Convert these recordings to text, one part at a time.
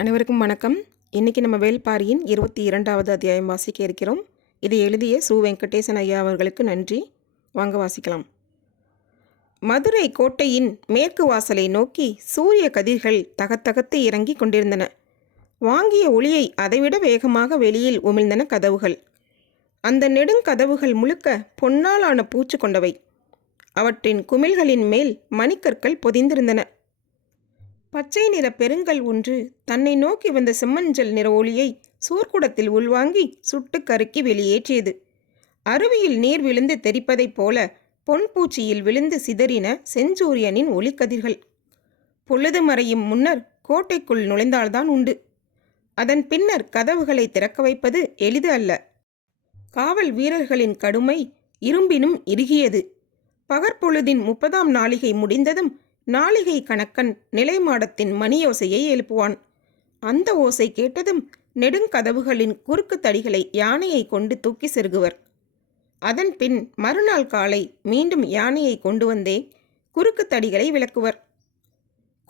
அனைவருக்கும் வணக்கம். இன்றைக்கி நம்ம வேள்பாரியின் 22வது அத்தியாயம் வாசிக்க இருக்கிறோம். இதை எழுதிய சு. வெங்கடேசன் ஐயா அவர்களுக்கு நன்றி. வாங்க வாசிக்கலாம். மதுரை கோட்டையின் மேற்கு வாசலை நோக்கி சூரிய கதிர்கள் தகத்தகத்து இறங்கி கொண்டிருந்தன. வாங்கிய ஒளியை அதைவிட வேகமாக வெளியில் உமிழ்ந்தன கதவுகள். அந்த நெடுங்கதவுகள் முழுக்க பொன்னாலான பூச்சு கொண்டவை. அவற்றின் குமிழ்களின் மேல் மணிக்கற்கள் பொதிந்திருந்தன. பச்சை நிற பெருங்கல் ஒன்று தன்னை நோக்கி வந்த செம்மஞ்சள் நிற ஒளியை சூர்க்குடத்தில் உள்வாங்கி சுட்டு கருக்கி வெளியேற்றியது. அருவியில் நீர் விழுந்து தெரிப்பதைப் போல பொன்பூச்சியில் விழுந்து சிதறின செஞ்சூரியனின் ஒளிக்கதிர்கள். பொழுது மறையும் முன்னர் கோட்டைக்குள் நுழைந்தால்தான் உண்டு. அதன் பின்னர் கதவுகளை திறக்க வைப்பது எளிது அல்ல. காவல் வீரர்களின் கடுமை இரும்பினும் இறுகியது. பகற்பொழுதின் 30ஆம் நாளிகை முடிந்ததும் நாளிகை கணக்கன் நிலைமாடத்தின் மணியோசையை எழுப்புவான். அந்த ஓசை கேட்டதும் நெடுங்கதவுகளின் குறுக்கு தடிகளை யானையை கொண்டு தூக்கி செருகுவர். அதன் பின் மறுநாள் காலை மீண்டும் யானையை கொண்டு வந்தே குறுக்கு தடிகளை விளக்குவர்.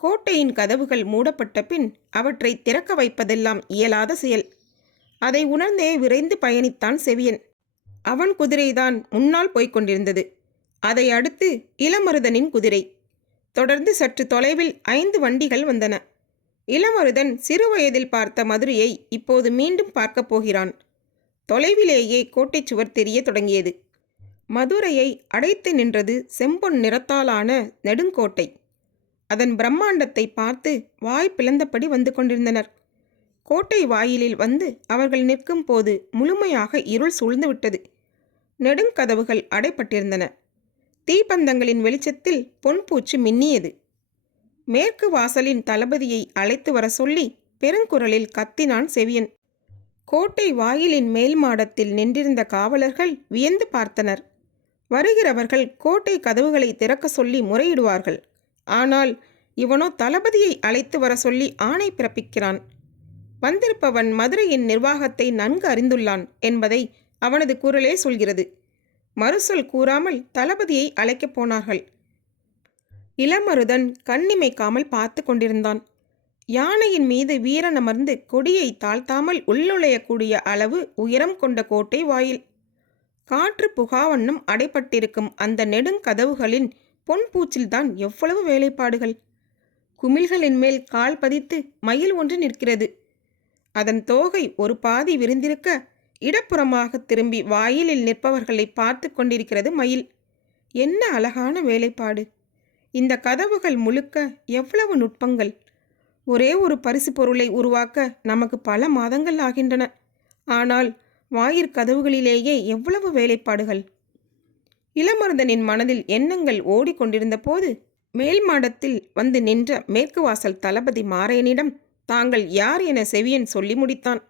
கோட்டையின் கதவுகள் மூடப்பட்ட பின் அவற்றை திறக்க வைப்பதெல்லாம் இயலாத செயல். அதை உணர்ந்தே விரைந்து பயணித்தான் செவியன். அவன் குதிரைதான் முன்னால் போய்க் கொண்டிருந்தது. அதை அடுத்து இளமருதனின் குதிரை. தொடர்ந்து சற்று தொலைவில் 5 வண்டிகள் வந்தன. இளமருதன் சிறுவயதில் பார்த்த மதுரையை இப்போது மீண்டும் பார்க்கப் போகிறான். தொலைவிலேயே கோட்டை சுவர் தெரிய தொடங்கியது. மதுரையை அடைத்து நின்றது செம்பொன் நிறத்தாலான நெடுங்கோட்டை. அதன் பிரம்மாண்டத்தை பார்த்து வாய் பிளந்தபடி வந்து கொண்டிருந்தனர். கோட்டை வாயிலில் வந்து அவர்கள் நிற்கும் போது முழுமையாக இருள் சூழ்ந்து விட்டது. நெடுங்கதவுகள் அடைப்பட்டிருந்தன. தீப்பந்தங்களின் வெளிச்சத்தில் பொன்பூச்சு மின்னியது. மேற்கு வாசலின் தளபதியை அழைத்து வர சொல்லி பெருங்குரலில் கத்தினான் செவியன். கோட்டை வாயிலின் மேல் மாடத்தில் நின்றிருந்த காவலர்கள் வியந்து பார்த்தனர். வருகிறவர்கள் கோட்டை கதவுகளை திறக்க சொல்லி முறையிடுவார்கள். ஆனால் இவனோ தளபதியை அழைத்து வர சொல்லி ஆணை பிறப்பிக்கிறான். வந்திருப்பவன் மதுரையின் நிர்வாகத்தை நன்கு அறிந்துள்ளான் என்பதை அவனது குரலே சொல்கிறது. மறுசொல் கூறாமல் தளபதியை அழைக்கப் போனார்கள். இளமருதன் கண்ணிமைக்காமல் பார்த்து கொண்டிருந்தான். யானையின் மீது வீரன் அமர்ந்து கொடியை தாழ்த்தாமல் உள்நுழையக்கூடிய அளவு உயரம் கொண்ட கோட்டை வாயில். காற்று புகாவண்ணம் அடைப்பட்டிருக்கும் அந்த நெடுங்கதவுகளின் பொன்பூச்சில்தான் எவ்வளவு வேலைப்பாடுகள்! குமிழ்களின் மேல் கால் பதித்து மயில் ஒன்று நிற்கிறது. அதன் தோகை ஒரு பாதி விரிந்திருக்க இடப்புறமாக திரும்பி வாயிலில் நிற்பவர்களை பார்த்து கொண்டிருக்கிறது மயில். என்ன அழகான வேலைப்பாடு! இந்த கதவுகள் முழுக்க எவ்வளவு நுட்பங்கள்! ஒரே ஒரு பரிசு பொருளை உருவாக்க நமக்கு பல மாதங்கள் ஆகின்றன. ஆனால் வாயிற்கதவுகளிலேயே எவ்வளவு வேலைப்பாடுகள்! இளமருதனின் மனதில் எண்ணங்கள் ஓடிக்கொண்டிருந்த போது மேல் மாடத்தில் வந்து நின்ற மேற்கு வாசல் தளபதி மாரையனிடம் தாங்கள் யார் என செவியன் சொல்லி முடித்தான்.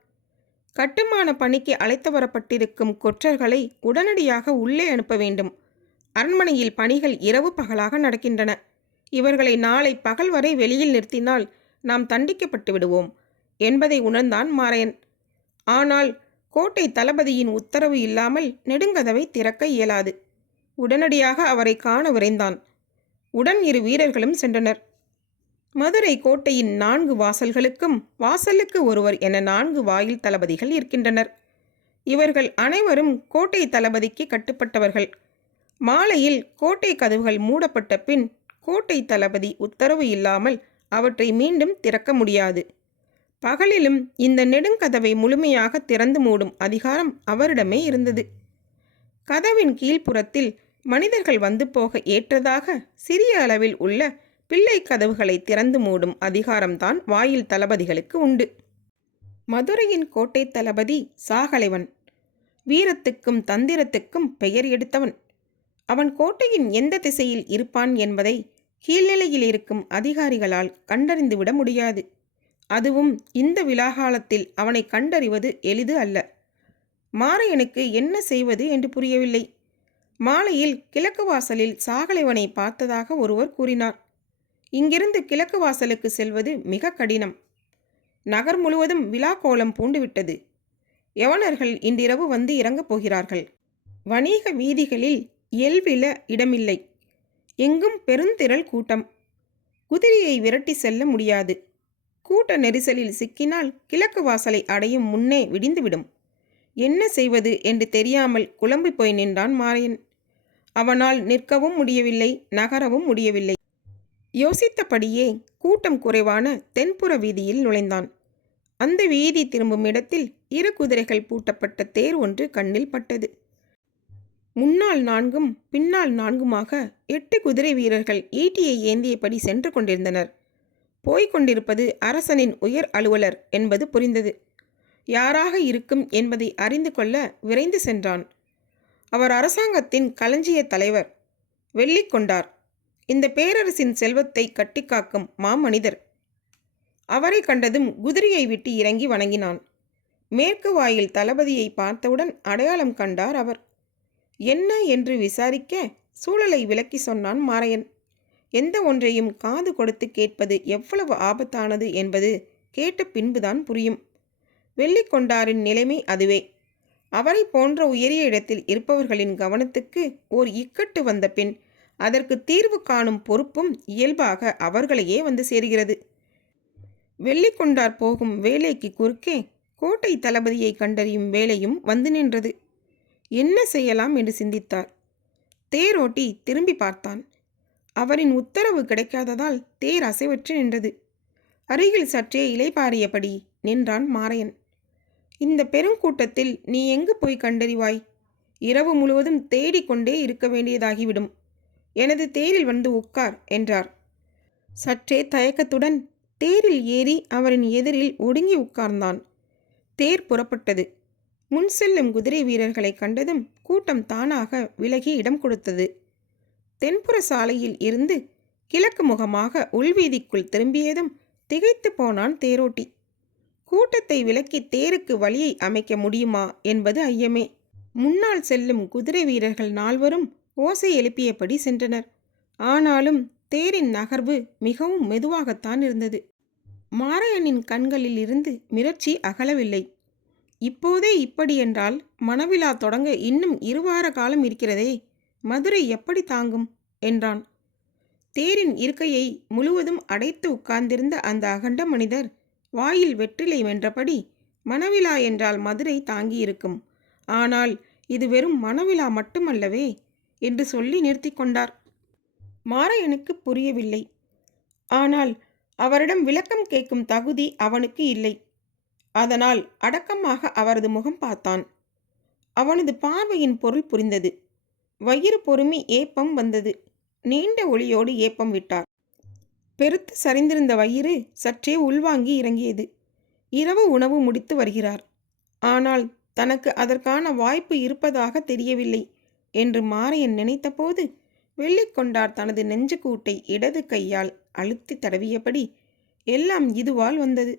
கட்டுமான பணிக்கு அழைத்து வரப்பட்டிருக்கும் கொற்றர்களை உடனடியாக உள்ளே அனுப்ப வேண்டும். அரண்மனையில் பணிகள் இரவு பகலாக நடக்கின்றன. இவர்களை நாளை பகல் வரை வெளியில் நிறுத்தினால் நாம் தண்டிக்கப்பட்டு விடுவோம் என்பதை உணர்ந்தான் மாரையன். ஆனால் கோட்டை தளபதியின் உத்தரவு இல்லாமல் நெடுங்கதவை திறக்க இயலாது. உடனடியாக அவரை காண விரைந்தான். உடன் 2 வீரர்களும் சென்றனர். மதுரை கோட்டையின் 4 வாசல்களுக்கும் வாசலுக்கு ஒருவர் என 4 வாயில் தளபதிகள் இருக்கின்றனர். இவர்கள் அனைவரும் கோட்டை தளபதிக்கு கட்டுப்பட்டவர்கள். மாலையில் கோட்டை கதவுகள் மூடப்பட்ட பின் கோட்டை தளபதி உத்தரவு இல்லாமல் அவற்றை மீண்டும் திறக்க முடியாது. பகலிலும் இந்த நெடுங்கதவை முழுமையாக திறந்து மூடும் அதிகாரம் அவரிடமே இருந்தது. கதவின் கீழ்ப்புறத்தில் மனிதர்கள் வந்து போக ஏற்றதாக சிறிய அளவில் உள்ள பிள்ளை கதவுகளை திறந்து மூடும் அதிகாரம்தான் வாயில் தளபதிகளுக்கு உண்டு. மதுரையின் கோட்டை தளபதி சாகலைவன். வீரத்துக்கும் தந்திரத்துக்கும் பெயர் எடுத்தவன். அவன் கோட்டையின் எந்த திசையில் இருப்பான் என்பதை கீழ்நிலையில் இருக்கும் அதிகாரிகளால் கண்டறிந்துவிட முடியாது. அதுவும் இந்த விழாகாலத்தில் அவனை கண்டறிவது எளிது அல்ல. மாரையனுக்கு என்ன செய்வது என்று புரியவில்லை. மாலையில் கிழக்கு வாசலில் சாகலைவனை பார்த்ததாக ஒருவர் கூறினார். இங்கிருந்து கிழக்கு வாசலுக்கு செல்வது மிக கடினம். நகர் முழுவதும் விழா கோலம் பூண்டுவிட்டது. யவனர்கள் இன்றிரவு வந்து இறங்கப் போகிறார்கள். வணிக வீதிகளில் எல்வில இடமில்லை. எங்கும் பெருந்திரள் கூட்டம். குதிரையை விரட்டி செல்ல முடியாது. கூட்ட நெரிசலில் சிக்கினால் கிழக்கு வாசலை அடையும் முன்னே விடிந்துவிடும். என்ன செய்வது என்று தெரியாமல் குழம்பி போய் நின்றான் மாரையன். அவனால் நிற்கவும் முடியவில்லை, நகரவும் முடியவில்லை. யோசித்தபடியே கூட்டம் குறைவான தென்புற வீதியில் நுழைந்தான். அந்த வீதி திரும்பும் இடத்தில் 2 குதிரைகள் பூட்டப்பட்ட தேர் ஒன்று கண்ணில் பட்டது. முன்னால் 4ம் பின்னால் 4மாக 8 குதிரை வீரர்கள் ஈட்டியை ஏந்தியபடி சென்று கொண்டிருந்தனர். போய்க் கொண்டிருப்பது அரசனின் உயர் அலுவலர் என்பது புரிந்தது. யாராக இருக்கும் என்பதை அறிந்து கொள்ள விரைந்து சென்றான். அவர் அரசாங்கத்தின் களஞ்சிய தலைவர், வெள்ளிக்கொண்டார். இந்த பேரரசின் செல்வத்தை கட்டிக்காக்கும் மாமனிதர். அவரை கண்டதும் குதிரையை விட்டு இறங்கி வணங்கினான். மேற்கு வாயில் தளபதியை பார்த்தவுடன் அடையாளம் கண்டார் அவர். என்ன என்று விசாரிக்க சூழலை விளக்கி சொன்னான் மாரையன். எந்த ஒன்றையும் காது கொடுத்து கேட்பது எவ்வளவு ஆபத்தானது என்பது கேட்ட பின்புதான் புரியும். வெள்ளிக்கொண்டாரின் நிலைமை அதுவே. அவரை போன்ற உயரிய இடத்தில் இருப்பவர்களின் கவனத்துக்கு ஓர் இக்கட்டு வந்த பின் அதற்கு தீர்வு காணும் பொறுப்பும் இயல்பாக அவர்களையே வந்து சேர்கிறது. வெள்ளிக்கொண்டார் போகும் வேலைக்கு குறுக்கே கோட்டை தளபதியை கண்டறியும் வேலையும் வந்து நின்றது. என்ன செய்யலாம் என்று சிந்தித்தார். தேரோட்டி திரும்பி பார்த்தான். அவரின் உத்தரவு கிடைக்காததால் தேர் அசைவற்று நின்றது. அருகில் சற்றே இலைபாரியபடி நின்றான் மாரையன். இந்த பெருங்கூட்டத்தில் நீ எங்கு போய் கண்டறிவாய்? இரவு முழுவதும் தேடிக்கொண்டே இருக்க வேண்டியதாகிவிடும். எனது தேரில் வந்து உட்கார் என்றார். சற்றே தயக்கத்துடன் தேரில் ஏறி அவரின் எதிரில் ஒடுங்கி உட்கார்ந்தான். தேர் புறப்பட்டது. முன் செல்லும் குதிரை வீரர்களை கண்டதும் கூட்டம் தானாக விலகி இடம் கொடுத்தது. தென்புற சாலையில் இருந்து கிழக்கு முகமாக உள்வீதிக்குள் திரும்பியதும் திகைத்து போனான் தேரோட்டி. கூட்டத்தை விலக்கி தேருக்கு வழியை அமைக்க முடியுமா என்பது ஐயமே. முன்னால் செல்லும் குதிரை வீரர்கள் 4வரும் ஓசை எழுப்பியபடி சென்றனர். ஆனாலும் தேரின் நகர்வு மிகவும் மெதுவாகத்தான் இருந்தது. மாரையனின் கண்களில் இருந்து மிரட்சி அகலவில்லை. இப்போதே இப்படி என்றால் மணவிழா தொடங்க இன்னும் 2 வார காலம் இருக்கிறதே, மதுரை எப்படி தாங்கும் என்றான். தேரின் இருக்கையை முழுவதும் அடைத்து உட்கார்ந்திருந்த அந்த அகண்ட மனிதர் வாயில் வெற்றிலை வென்றபடி, மணவிழா என்றால் மதுரை தாங்கியிருக்கும், ஆனால் இது வெறும் மணவிழா மட்டுமல்லவே என்று சொல்லி நிறுத்தி கொண்டார். மாரையனுக்கு புரியவில்லை. ஆனால் அவரிடம் விளக்கம் கேட்கும் தகுதி அவனுக்கு இல்லை. அதனால் அடக்கமாக அவரது முகம் பார்த்தான். அவனது பார்வையின் பொருள் புரிந்தது. வயிறு பொறுமி ஏப்பம் வந்தது. நீண்ட ஒளியோடு ஏப்பம் விட்டார். பெருத்து சரிந்திருந்த வயிறு சற்றே உள்வாங்கி இறங்கியது. இரவு உணவு முடித்து வருகிறார். ஆனால் தனக்கு அதற்கான வாய்ப்பு இருப்பதாக தெரியவில்லை என்று மாரையன் நினைத்தபோது வெள்ளிக்கொண்டார் தனது நெஞ்சுக்கூட்டை இடது கையால் அழுத்தி தடவியபடி, எல்லாம் இதுவால் வந்தது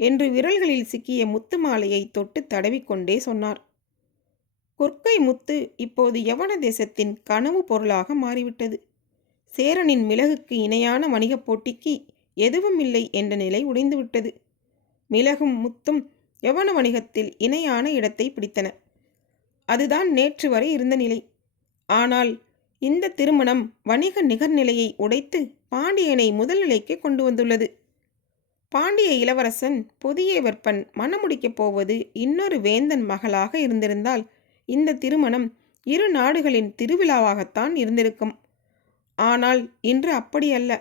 என்று விரல்களில் சிக்கிய முத்து மாலையை தொட்டு தடவிக்கொண்டே சொன்னார். கொற்கை முத்து இப்போது யவன தேசத்தின் கனவு பொருளாக மாறிவிட்டது. சேரனின் மிளகுக்கு இணையான வணிகப் போட்டிக்கு எதுவும் இல்லை என்ற நிலை உடைந்துவிட்டது. மிளகும் முத்தும் யவன வணிகத்தில் இணையான இடத்தை பிடித்தன. அதுதான் நேற்று வரை இருந்த நிலை. ஆனால் இந்த திருமணம் வணிக நிகர்நிலையை உடைத்து பாண்டியனை முதல் நிலைக்கு கொண்டு வந்துள்ளது. பாண்டிய இளவரசன் புதிய வெப்பன் மணமுடிக்கப் போவது இன்னொரு வேந்தன் மகளாக இருந்திருந்தால் இந்த திருமணம் 2 நாடுகளின் திருவிழாவாகத்தான் இருந்திருக்கும். ஆனால் இன்று அப்படியல்ல.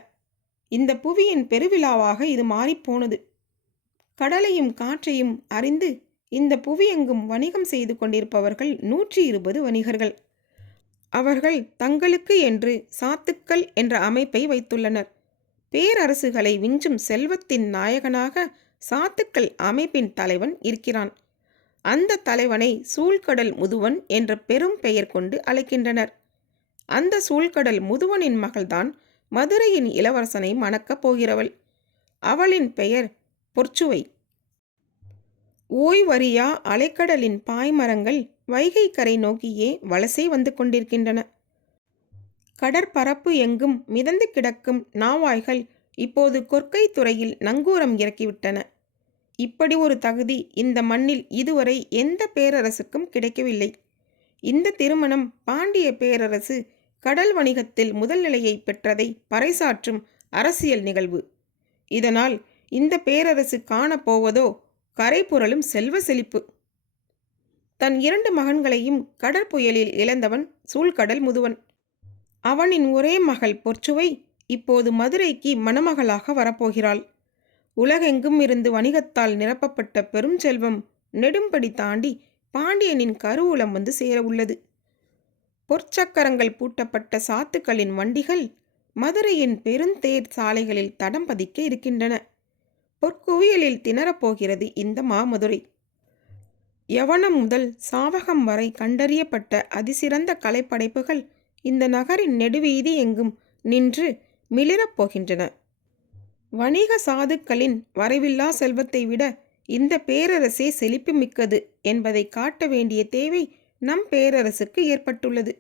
இந்த புவியின் பெருவிழாவாக இது மாறிப்போனது. கடலையும் காற்றையும் அறிந்து இந்த புவியெங்கும் வணிகம் செய்து கொண்டிருப்பவர்கள் 120 வணிகர்கள். அவர்கள் தங்களுக்கு என்று சாத்துக்கள் என்ற அமைப்பை வைத்துள்ளனர். பேரரசுகளை விஞ்சும் செல்வத்தின் நாயகனாக சாத்துக்கள் அமைப்பின் தலைவன் இருக்கிறான். அந்த தலைவனை சூழ்கடல் முதுவன் என்ற பெரும் பெயர் கொண்டு அழைக்கின்றனர். அந்த சூழ்கடல் முதுவனின் மகள்தான் மதுரையின் இளவரசனை மணக்கப் போகிறவள். அவளின் பெயர் பொற்சுவை. ஓய்வறியா அலைக்கடலின் பாய்மரங்கள் வைகை கரை நோக்கியே வலசை வந்து கொண்டிருக்கின்றன. கடற்பரப்பு எங்கும் மிதந்து கிடக்கும் நாவாய்கள் இப்போது கொற்கை துறையில் நங்கூரம் இறக்கிவிட்டன. இப்படி ஒரு தகுதி இந்த மண்ணில் இதுவரை எந்த பேரரசுக்கும் கிடைக்கவில்லை. இந்த திருமணம் பாண்டிய பேரரசு கடல் வணிகத்தில் முதல் நிலையை பெற்றதை பறைசாற்றும் அரசியல் நிகழ்வு. இதனால் இந்த பேரரசு காணப்போவதோ கரை புரளும் செல்வ செழிப்பு. தன் 2 மகன்களையும் கடற்புயலில் இழந்தவன் சூழ்கடல் முதுவன். அவனின் ஒரே மகள் பொற்சுவை இப்போது மதுரைக்கு மணமகளாக வரப்போகிறாள். உலகெங்கும் இருந்து வணிகத்தால் நிரப்பப்பட்ட பெரும் செல்வம் நெடும்படி தாண்டி பாண்டியனின் கருவூலம் வந்து சேர உள்ளது. பொற்சக்கரங்கள் பூட்டப்பட்ட சாத்துக்களின் வண்டிகள் மதுரையின் பெருந்தேர் சாலைகளில் தடம் பதிக்க இருக்கின்றன. பொற்குவியலில் திணறப்போகிறது இந்த மாமதுரை. யவனம் முதல் சாவகம் வரை கண்டறியப்பட்ட அதிசிறந்த கலைப்படைப்புகள் இந்த நகரின் நெடுவீதி எங்கும் நின்று மிளிரப் போகின்றன. வணிக சாதுக்களின் வரைவில்லா செல்வத்தை விட இந்த பேரரசே செழிப்பு மிக்கது என்பதை காட்ட வேண்டிய தேவை நம் பேரரசுக்கு ஏற்பட்டுள்ளது.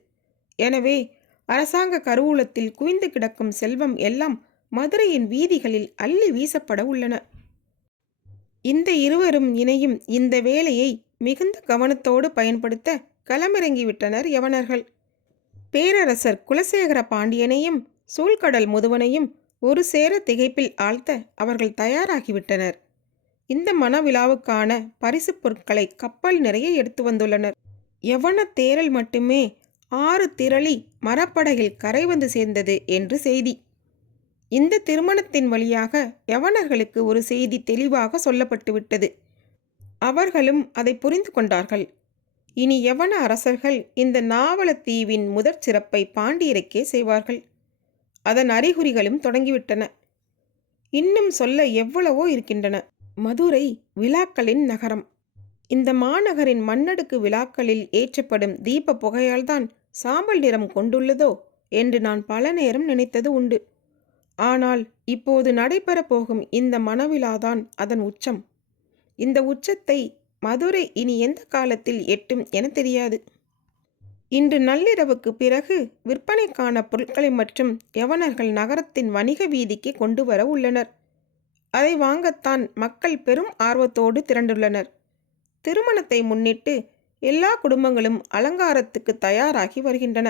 எனவே அரசாங்க கருவூலத்தில் குவிந்து கிடக்கும் செல்வம் எல்லாம் மதுரையின் வீதிகளில் அள்ளி வீசப்பட உள்ளன. இந்த இருவரும் இணையும் இந்த வேலையை மிகுந்த கவனத்தோடு பயன்படுத்த களமிறங்கிவிட்டனர் யவனர்கள். பேரரசர் குலசேகர பாண்டியனையும் சூழ்கடல் முதுவனையும் ஒரு சேர திகைப்பில் ஆழ்த்த அவர்கள் தயாராகிவிட்டனர். இந்த மணவிழாவுக்கான பரிசு பொருட்களை கப்பல் நிறைய எடுத்து வந்துள்ளனர். யவன தேரல் மட்டுமே 6 திரளி மரப்படகில் கரை வந்து சேர்ந்தது என்று செய்தி. இந்த திருமணத்தின் வழியாக யவனர்களுக்கு ஒரு செய்தி தெளிவாக சொல்லப்பட்டுவிட்டது. அவர்களும் அதை புரிந்து கொண்டார்கள். இனி யவன அரசர்கள் இந்த நாவலத்தீவின் முதற் சிறப்பை பாண்டியருக்கே செய்வார்கள். அதன் அறிகுறிகளும் தொடங்கிவிட்டன. இன்னும் சொல்ல எவ்வளவோ இருக்கின்றன. மதுரை விழாக்களின் நகரம். இந்த மாநகரின் மண்ணடுக்கு விழாக்களில் ஏற்றப்படும் தீப புகையால்தான் சாம்பல் நிறம் கொண்டுள்ளதோ என்று நான் பல நேரம் நினைத்தது உண்டு. ஆனால் இப்போது நடைபெறப் போகும் இந்த மணவிழாதான் அதன் உச்சம். இந்த உச்சத்தை மதுரை இனி எந்த காலத்தில் எட்டும் என தெரியாது. இன்று நள்ளிரவுக்கு பிறகு விற்பனைக்கான பொருட்களை மற்றும் யவனர்கள் நகரத்தின் வணிக வீதிக்கு கொண்டு வர உள்ளனர். அதை வாங்கத்தான் மக்கள் பெரும் ஆர்வத்தோடு திரண்டுள்ளனர். திருமணத்தை முன்னிட்டு எல்லா குடும்பங்களும் அலங்காரத்துக்கு தயாராகி வருகின்றன.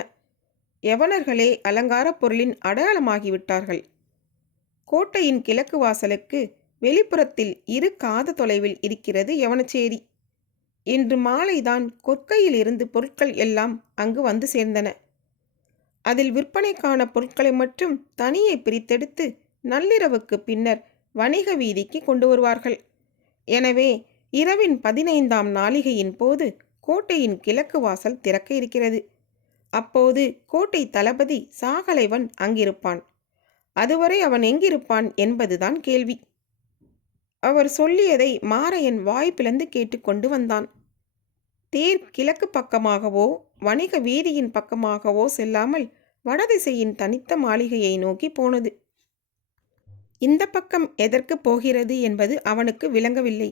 யவனர்களே அலங்கார பொருளின் அடையாளமாகிவிட்டார்கள். கோட்டையின் கிழக்கு வாசலுக்கு வெளிப்புறத்தில் 2 காத தொலைவில் இருக்கிறது யவனச்சேரி. இன்று மாலைதான் கொற்கையில் இருந்து பொருட்கள் எல்லாம் அங்கு வந்து சேர்ந்தன. அதில் விற்பனைக்கான பொருட்களை மட்டும் தனியே பிரித்தெடுத்து நள்ளிரவுக்கு பின்னர் வணிக வீதிக்கு கொண்டு வருவார்கள். எனவே இரவின் 15ஆம் நாளிகையின் போது கோட்டையின் கிழக்கு வாசல் திறக்க இருக்கிறது. அப்போது கோட்டை தளபதி சாகலைவன் அங்கிருப்பான். அதுவரை அவன் எங்கிருப்பான் என்பதுதான் கேள்வி. அவர் சொல்லியதை மாரையன் வாய் பிளந்து கேட்டுக்கொண்டு வந்தான். தேர் கிழக்கு பக்கமாகவோ வணிக வீதியின் பக்கமாகவோ செல்லாமல் வடதிசையின் தனித்த மாளிகையை நோக்கி போனது. இந்த பக்கம் எதற்கு போகிறது என்பது அவனுக்கு விளங்கவில்லை.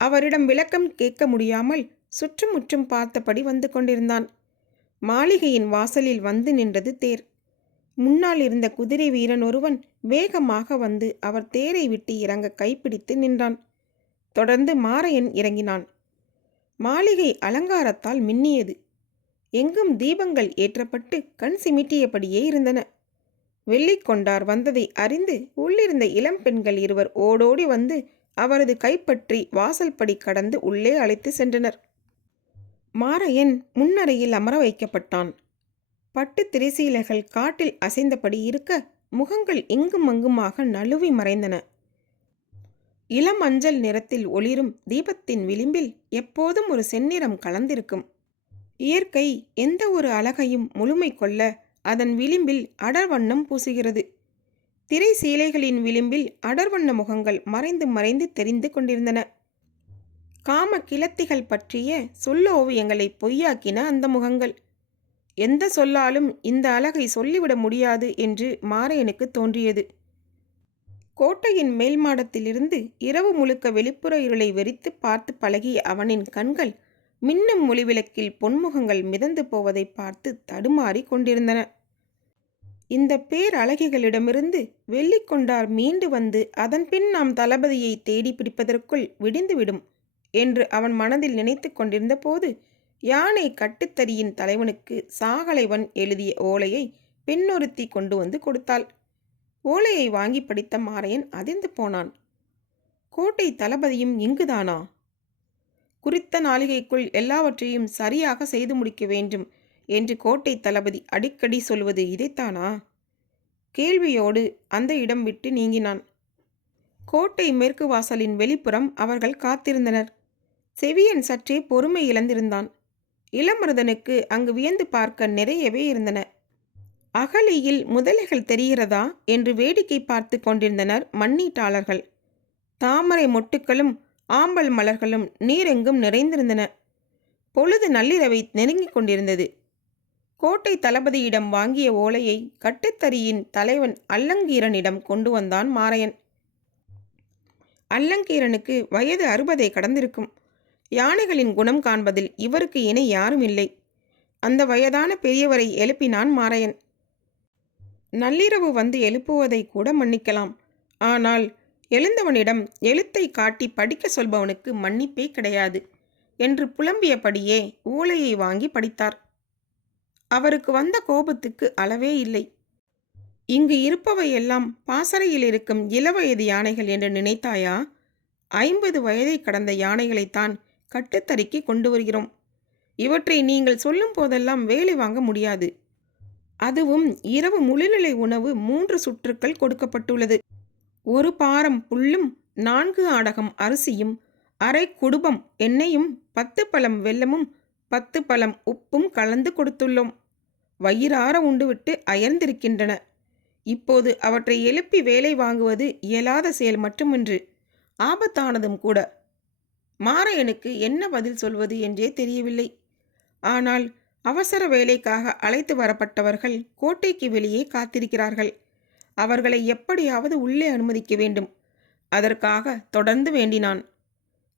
அவரிடம் விளக்கம் கேட்க முடியாமல் சுற்றுமுற்றும் பார்த்தபடி வந்து கொண்டிருந்தான். மாளிகையின் வாசலில் வந்து நின்றது தேர். முன்னால் இருந்த குதிரை வீரன் ஒருவன் வேகமாக வந்து அவர் தேரை விட்டு இறங்க கைப்பிடித்து நின்றான். தொடர்ந்து மாரையன் இறங்கினான். மாளிகை அலங்காரத்தால் மின்னியது. எங்கும் தீபங்கள் ஏற்றப்பட்டு கண் சிமிட்டியபடியே இருந்தன. வெள்ளிக்கொண்டார் வந்ததை அறிந்து உள்ளிருந்த இளம் பெண்கள் இருவர் ஓடோடி வந்து அவரது கைப்பற்றி வாசல்படி கடந்து உள்ளே அழைத்து சென்றனர். மாரையன் முன்னறையில் அமர வைக்கப்பட்டான். பட்டு திரைசீலைகள் காட்டில் அசைந்தபடி இருக்க முகங்கள் இங்கும் அங்குமாக நழுவி மறைந்தன. இளம் மஞ்சள் நிறத்தில் ஒளிரும் தீபத்தின் விளிம்பில் எப்போதும் ஒரு செந்நிறம் கலந்திருக்கும். இயற்கை எந்த ஒரு அழகையும் முழுமை கொள்ள அதன் விளிம்பில் அடர்வண்ணம் பூசுகிறது. திரை சீலைகளின் விளிம்பில் அடர்வண்ண முகங்கள் மறைந்து மறைந்து தெரிந்து கொண்டிருந்தன. காம கிளத்திகள் பற்றிய சொல்லோவியங்களை பொய்யாக்கின அந்த முகங்கள். எந்த சொல்லாலும் இந்த அழகை சொல்லிவிட முடியாது என்று மாரையனுக்கு தோன்றியது. கோட்டையின் மேல் மாடத்திலிருந்து இரவு முழுக்க வெளிப்புற இருளை வெறித்து பார்த்து பழகிய அவனின் கண்கள் மின்னும் ஒளிவிளக்கில் பொன்முகங்கள் மிதந்து போவதை பார்த்து தடுமாறி கொண்டிருந்தன. இந்த பேரழகிகளிடமிருந்து வெள்ளிக்கொண்டார் மீண்டு வந்து அதன்பின் நாம் தளபதியை தேடி பிடிப்பதற்குள் விடிந்துவிடும் என்று அவன் மனதில் நினைத்து கொண்டிருந்த போது யானை கட்டுத்தறியின் தலைவனுக்கு சாகலைவன் எழுதிய ஓலையை பெண்ணொருத்தி கொண்டு வந்து கொடுத்தாள். ஓலையை வாங்கி படித்த மாரையன் அதிர்ந்து போனான். கோட்டை தளபதியும் இங்குதானா? குறித்த நாளிகைக்குள் எல்லாவற்றையும் சரியாக செய்து முடிக்க வேண்டும் என்று கோட்டை தளபதி அடிக்கடி சொல்வது இதைத்தானா? கேள்வியோடு அந்த இடம் விட்டு நீங்கினான். கோட்டை மேற்கு வாசலின் வெளிப்புறம் அவர்கள் காத்திருந்தனர். செவியன் சற்றே பொறுமை இழந்திருந்தான். இளமருதனுக்கு அங்கு வியந்து பார்க்க நிறையவே இருந்தன. அகழியில் முதலைகள் தெரிகிறதா என்று வேடிக்கை பார்த்து கொண்டிருந்தனர் மண்ணீட்டாளர்கள். தாமரை மொட்டுக்களும் ஆம்பல் மலர்களும் நீரெங்கும் நிறைந்திருந்தன. பொழுது நள்ளிரவை நெருங்கிக் கொண்டிருந்தது. கோட்டை தளபதியிடம் வாங்கிய ஓலையை கட்டுத்தறியின் தலைவன் அல்லங்கீரனிடம் கொண்டு வந்தான் மாரையன். அல்லங்கீரனுக்கு வயது 60 கடந்திருக்கும். யானைகளின் குணம் காண்பதில் இவருக்கு இணை யாரும் இல்லை. அந்த வயதான பெரியவரை எழுப்பினான் மாரையன். நள்ளிரவு வந்து எழுப்புவதை கூட மன்னிக்கலாம். ஆனால் எழுந்தவனிடம் எழுத்தை காட்டி படிக்க சொல்பவனுக்கு மன்னிப்பே கிடையாது என்று புலம்பியபடியே ஓலையை வாங்கி படித்தார். அவருக்கு வந்த கோபத்துக்கு அளவே இல்லை. இங்கு இருப்பவையெல்லாம் பாசறையில் இருக்கும் இளவயது யானைகள் என்று நினைத்தாயா? 50 வயதை கடந்த யானைகளைத்தான் கட்டுத்தறிக்கு கொண்டு வருகிறோம். இவற்றை நீங்கள் சொல்லும் போதெல்லாம் வேலை வாங்க முடியாது. அதுவும் இரவு முழுநிலை உணவு 3 சுற்றுக்கள் கொடுக்கப்பட்டுள்ளது. 1 பாரம் புல்லும் 4 ஆடகம் அரிசியும் 1/2 குடுபம் எண்ணெயும் 10 பழம் வெல்லமும் 10 பழம் உப்பும் கலந்து கொடுத்துள்ளோம். வயிறார உண்டுவிட்டு அயர்ந்திருக்கின்றன. இப்போது அவற்றை எழுப்பி வேலை வாங்குவது இயலாத செயல் மட்டுமின்று ஆபத்தானதும் கூட. மாரையனுக்கு என்ன பதில் சொல்வது என்றே தெரியவில்லை. ஆனால் அவசர வேலைக்காக அழைத்து வரப்பட்டவர்கள் கோட்டைக்கு வெளியே காத்திருக்கிறார்கள். அவர்களை எப்படியாவது உள்ளே அனுமதிக்க வேண்டும். அதற்காக தொடர்ந்து வேண்டினான்.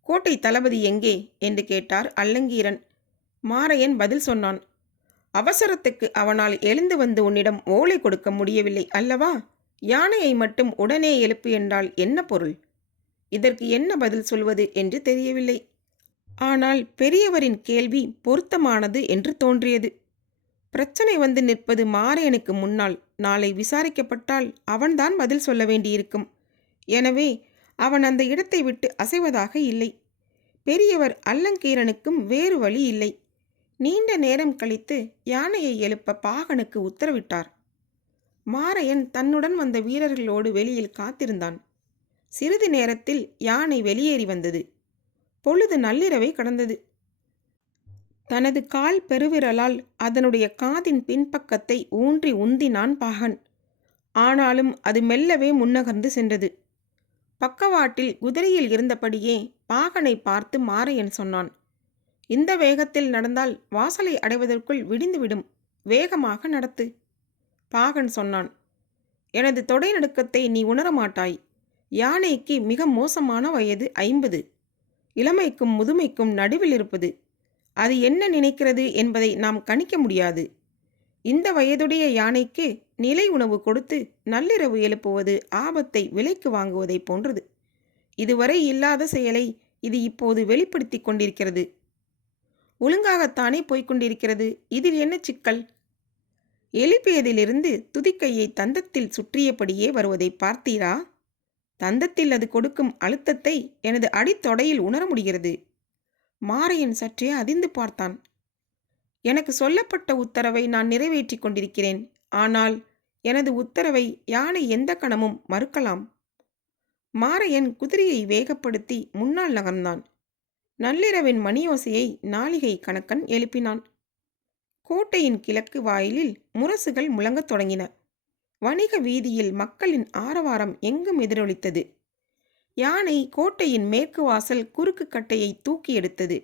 கோட்டை தளபதி எங்கே என்று கேட்டார் அல்லங்கீரன். மாரையன் பதில் சொன்னான். அவசரத்துக்கு அவனால் எழுந்து வந்து உன்னிடம் ஓலை கொடுக்க முடியவில்லை அல்லவா? யானையை மட்டும் உடனே எழுப்பு என்றால் என்ன பொருள்? இதற்கு என்ன பதில் சொல்வது என்று தெரியவில்லை. ஆனால் பெரியவரின் கேள்வி பொருத்தமானது என்று தோன்றியது. பிரச்சனை வந்து நிற்பது மாரையனுக்கு முன்னால். நாளை விசாரிக்கப்பட்டால் அவன்தான் பதில் சொல்ல வேண்டியிருக்கும். எனவே அவன் அந்த இடத்தை விட்டு அசைவதாக இல்லை. பெரியவர் அல்லங்கீரனுக்கும் வேறு வழி இல்லை. நீண்ட நேரம் கழித்து யானையை எழுப்ப பாகனுக்கு உத்தரவிட்டார். மாரையன் தன்னுடன் வந்த வீரர்களோடு வெளியில் காத்திருந்தான். சிறிது நேரத்தில் யானை வெளியேறி வந்தது. பொழுது நள்ளிரவை கடந்தது. தனது கால் பெருவிரலால் அதனுடைய காதின் பின்பக்கத்தை ஊன்றி உந்தினான் பாகன். ஆனாலும் அது மெல்லவே முன்னகர்ந்து சென்றது. பக்கவாட்டில் குதிரையில் இருந்தபடியே பாகனை பார்த்து மாரையன் சொன்னான். இந்த வேகத்தில் நடந்தால் வாசலை அடைவதற்குள் விடிந்துவிடும். வேகமாக நடத்து. பாகன் சொன்னான். எனது தொடை நடுக்கத்தை நீ உணரமாட்டாய். யானைக்கு மிக மோசமான வயது 50. இளமைக்கும் முதுமைக்கும் நடுவில் இருப்பது. அது என்ன நினைக்கிறது என்பதை நாம் கணிக்க முடியாது. இந்த வயதுடைய யானைக்கு நிலை உணவு கொடுத்து நள்ளிரவு எழுப்புவது ஆபத்தை விலைக்கு வாங்குவதை போன்றது. இதுவரை இல்லாத செயலை இது இப்போது வெளிப்படுத்தி கொண்டிருக்கிறது. ஒழுங்காகத்தானே போய்கொண்டிருக்கிறது. இதில் என்ன சிக்கல்? எழுப்பியதிலிருந்து துதிக்கையை தந்தத்தில் சுற்றியபடியே வருவதை பார்த்தீரா? தந்தத்தில் அது கொடுக்கும் அழுத்தத்தை எனது அடித்தொடையில் உணர முடிகிறது. மாரையன் சற்றே அதிர்ந்து பார்த்தான். எனக்கு சொல்லப்பட்ட உத்தரவை நான் நிறைவேற்றி கொண்டிருக்கிறேன். ஆனால் எனது உத்தரவை யானை எந்த கணமும் மறுக்கலாம். மாரையன் குதிரையை வேகப்படுத்தி முன்னால் நகர்ந்தான். நள்ளிரவின் மணியோசையை நாளிகை கணக்கன் எழுப்பினான். கோட்டையின் கிழக்கு வாயிலில் முரசுகள் முழங்கத் தொடங்கின. வணிக வீதியில் மக்களின் ஆரவாரம் எங்கும் எதிரொலித்தது. யானை கோட்டையின் மேற்கு வாசல் குறுக்கு கட்டையை தூக்கி எடுத்தது.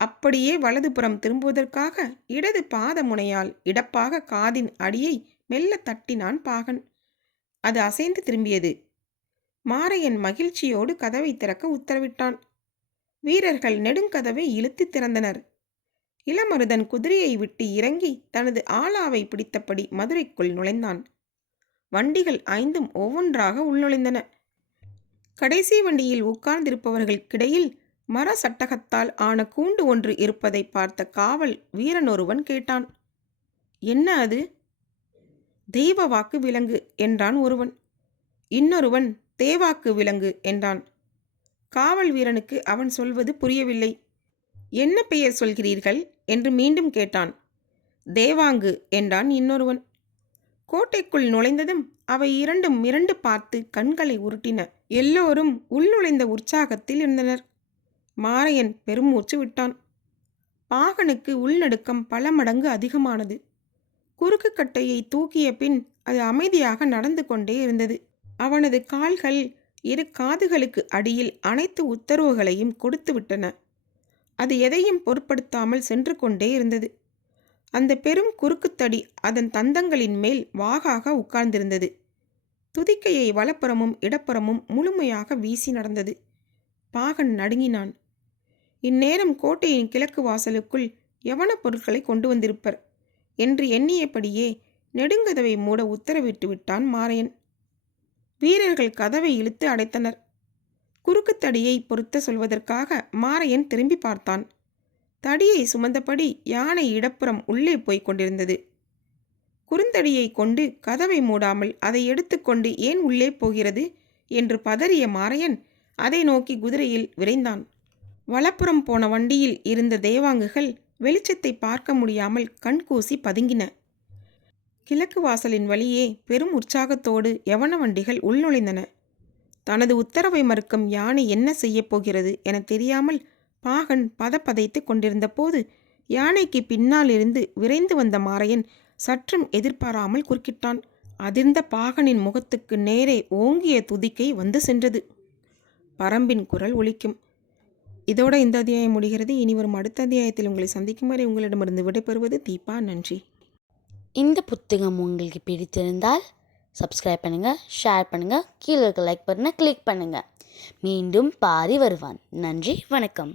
அப்படியே வலதுபுறம் திரும்புவதற்காக இடது பாத முனையால் இடப்பாக காதின் அடியை மெல்ல தட்டினான் பாகன். அது அசைந்து திரும்பியது. மாரையன் மகிழ்ச்சியோடு கதவை திறக்க உத்தரவிட்டான். வீரர்கள் நெடுங்கதவை இழுத்து திறந்தனர். இளமருதன் குதிரையை விட்டு இறங்கி தனது ஆலாவை பிடித்தபடி மதுரைக்குள் நுழைந்தான். வண்டிகள் 5ம் ஒவ்வொன்றாக உள்நுழைந்தன. கடைசி வண்டியில் உட்கார்ந்திருப்பவர்களுக்கிடையில் மர சட்டகத்தால் ஆன கூண்டு ஒன்று இருப்பதை பார்த்த காவல் வீரனொருவன் கேட்டான். என்ன அது? தெய்வ வாக்கு விலங்கு என்றான் ஒருவன். இன்னொருவன் தேவாக்கு விலங்கு என்றான். காவல் வீரனுக்கு அவன் சொல்வது புரியவில்லை. என்ன பெயர் சொல்கிறீர்கள் என்று மீண்டும் கேட்டான். தேவாங்கு என்றான் இன்னொருவன். கோட்டைக்குள் நுழைந்ததும் அவை இரண்டும் மிரண்டு பார்த்து கண்களை உருட்டின. எல்லோரும் உள்நுழைந்த உற்சாகத்தில் இருந்தனர். மாரையன் பெருமூச்சு விட்டான். பாகனுக்கு உள்நடுக்கம் பல மடங்கு அதிகமானது. குறுக்கு கட்டையை தூக்கிய பின் அது அமைதியாக நடந்து கொண்டே இருந்தது. அவனது கால்கள் இரு காதுகளுக்கு அடியில் அனைத்து உத்தரவுகளையும் கொடுத்து விட்டன. அது எதையும் பொருட்படுத்தாமல் சென்று கொண்டே இருந்தது. அந்த பெரும் குறுக்குத்தடி அதன் தந்தங்களின் மேல் வாகாக உட்கார்ந்திருந்தது. துதிக்கையை வலப்புறமும் இடப்புறமும் முழுமையாக வீசி நடந்தது. பாகன் நடுங்கினான். இந்நேரம் கோட்டையின் கிழக்கு வாசலுக்குள் யவன பொருட்களை கொண்டு வந்திருப்பர் என்று எண்ணியபடியே நெடுங்கதவை மூட உத்தரவிட்டு விட்டான் மாரையன். வீரர்கள் கதவை இழுத்து அடைத்தனர். குறுக்குத்தடியை பொருத்த சொல்வதற்காக மாரையன் திரும்பி பார்த்தான். தடியை சுமந்தபடி யானை இடப்புறம் உள்ளே போய்க் கொண்டிருந்தது. குறுந்தடியை கொண்டு கதவை மூடாமல் அதை எடுத்துக்கொண்டு ஏன் உள்ளே போகிறது என்று பதறிய மாரையன் அதை நோக்கி குதிரையில் விரைந்தான். வலப்புறம் போன வண்டியில் இருந்த தேவாங்குகள் வெளிச்சத்தை பார்க்க முடியாமல் கண்கூசி பதுங்கின. கிழக்கு வாசலின் வழியே பெரும் உற்சாகத்தோடு யவன வண்டிகள் உள்நுழைந்தன. தனது உத்தரவை மறுக்கும் யானை என்ன செய்யப் போகிறது என தெரியாமல் பாகன் பதப்பதைத்து கொண்டிருந்த போது யானைக்கு பின்னால் இருந்து விரைந்து வந்த மாரையன் சற்றும் எதிர்பாராமல் குறுக்கிட்டான். அதிர்ந்த பாகனின் முகத்துக்கு நேரே ஓங்கிய துதிக்கை வந்து சென்றது. பரம்பின் குரல் ஒலிக்கும். இதோட இந்த அத்தியாயம் முடிகிறது. இனி வரும் அடுத்த அத்தியாயத்தில் உங்களை சந்திக்கும் வரை உங்களிடமிருந்து விடைபெறுவது தீபா. நன்றி. இந்த புத்தகம் உங்களுக்கு பிடித்திருந்தால் சப்ஸ்கிரைப் பண்ணுங்கள், ஷேர் பண்ணுங்கள், கீழே இருக்க லைக் பட்டனை கிளிக் பண்ணுங்கள். மீண்டும் பாரி வருவான். நன்றி, வணக்கம்.